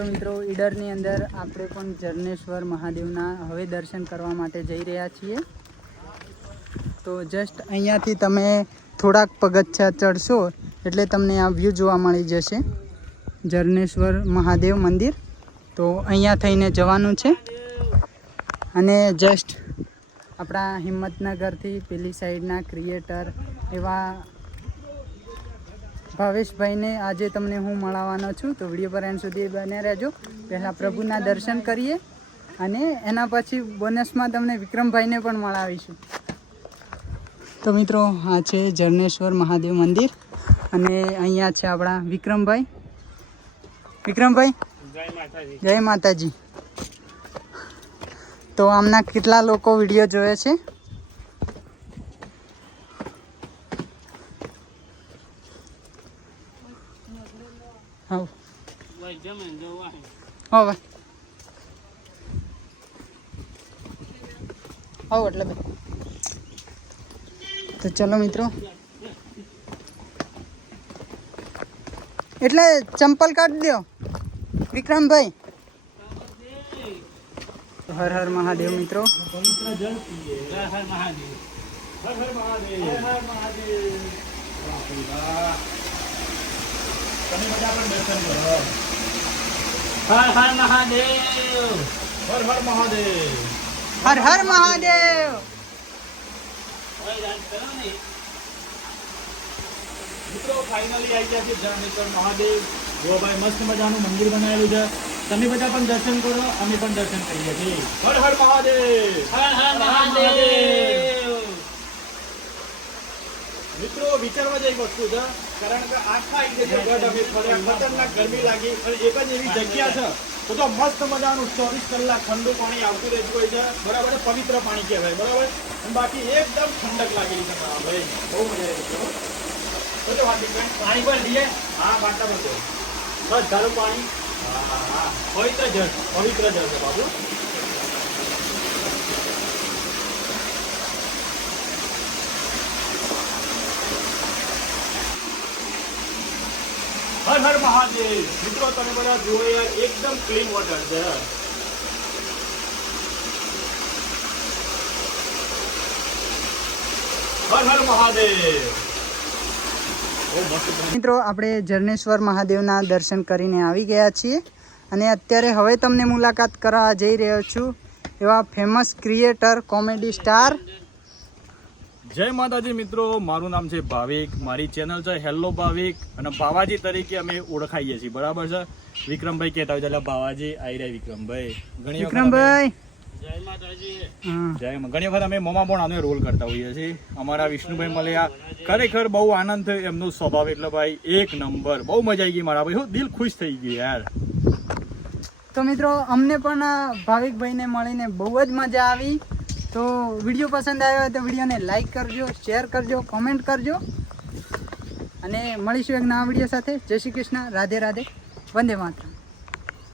તો મિત્રો, ઈડરની અંદર આપણે પણ જરનેશ્વર મહાદેવના હવે દર્શન કરવા માટે જઈ રહ્યા છીએ. તો જસ્ટ અહીંયાથી તમે થોડાક પગથિયા ચડશો એટલે તમને આ વ્યૂ જોવા મળી જશે. જરનેશ્વર મહાદેવ મંદિર. તો અહીંયા થઈને જવાનું છે. અને જસ્ટ આપણા હિંમતનગરથી પેલી સાઈડના ક્રિએટર એવા ભાવેશભાઈને આજે તમને હું મળવાનો છું. તો વીડિયો પર એન્ડ સુધી બને રહેજો. પહેલાં પ્રભુના દર્શન કરીએ અને એના પછી બોનસમાં તમને વિક્રમભાઈને પણ મળાવીશું. તો મિત્રો આ છે જરનેશ્વર મહાદેવ મંદિર અને અહીંયા છે આપણા વિક્રમભાઈ. વિક્રમભાઈ? જય માતાજી. તો આમના કેટલા લોકો વીડિયો જોવે છે? હા હવે આવો એટલે બે તો ચલો મિત્રો. એટલે ચંપલ કાઢી દો વિક્રમભાઈ. હર હર મહાદેવ મિત્રો. હર હર મહાદેવ. હર હર મહાદેવ. હર હર મહાદેવ. મિત્રો ફાઇનલી આવી ગયા છે જામેશ્વર મહાદેવ. જો મસ્ત મજાનું મંદિર બનાવેલું છે. તમે બધા પણ દર્શન કરો અમે પણ દર્શન કરીએ છીએ. હર હર મહાદેવ. હર હર મહાદેવ. મિત્રો, વિચારવા જેવી વસ્તુ છે. કારણ કે આખા ઇન્ડિયા ગઢ અમે ખતરનાક ગરમી લાગી અને એક જ એવી જગ્યા છે. તો તો મસ્ત મજાનું ચોવીસ કલાક ઠંડુ પાણી આવતું રહેતું હોય છે. બરાબર પવિત્ર પાણી કહેવાય, બરાબર બાકી એકદમ ઠંડક લાગેલી છે. ભાઈ, બહુ મજા આવી હો. વાત પાણી પણ લઈએ? હા બાટા બધો બસ, ધારું પાણી. હા હા પવિત્ર જળ પવિત્ર જળ છે બાબુ હર હર મહાદેવ. મિત્રો, તમે બધા જુઓ એકદમ ક્લીન વોટર છે. હર હર મહાદેવ. મિત્રો, આપણે જરનેશ્વર મહાદેવના દર્શન કરીને આવી ગયા છીએ. અને અત્યારે હવે તમને મુલાકાત કરવા જઈ રહ્યો છું એવા ફેમસ ક્રિએટર કોમેડી સ્ટાર જય માતાજી મિત્રો મારું નામ છે ભાવિક મારી ચેનલ છે હેલ્લો ભાવિક અને બાવાજી તરીકે અમે ઓળખાઈએ છીએ બરાબર છે? વિક્રમભાઈ કહેતા હોય છે, એટલે બાવાજી આઈ રહ્યા વિક્રમભાઈ. ઘણી વિક્રમભાઈ! જય માતાજી. જય ઘણી વખત અમે મોમા પણ આને રોલ કરતા હોઈએ છીએ. અમારા વિષ્ણુભાઈ મળ્યા ખરેખર બહુ આનંદ થયો એમનો સ્વભાવ એટલે ભાઈ એક નંબર. બહુ મજા આવી ગઈ મારા ભાઈ. હું દિલ ખુશ થઈ ગયું યાર. તો મિત્રો અમને પણ ભાવિકભાઈને મળીને બહુ જ મજા આવી. તો વીડિયો પસંદ આવ્યો હોય તો વિડીયોને લાઈક કરજો શેર કરજો કોમેન્ટ કરજો. અને મળીશું એક નવા વીડિયો સાથે. જય શ્રી કૃષ્ણ. રાધે રાધે. વંદે માતરમ.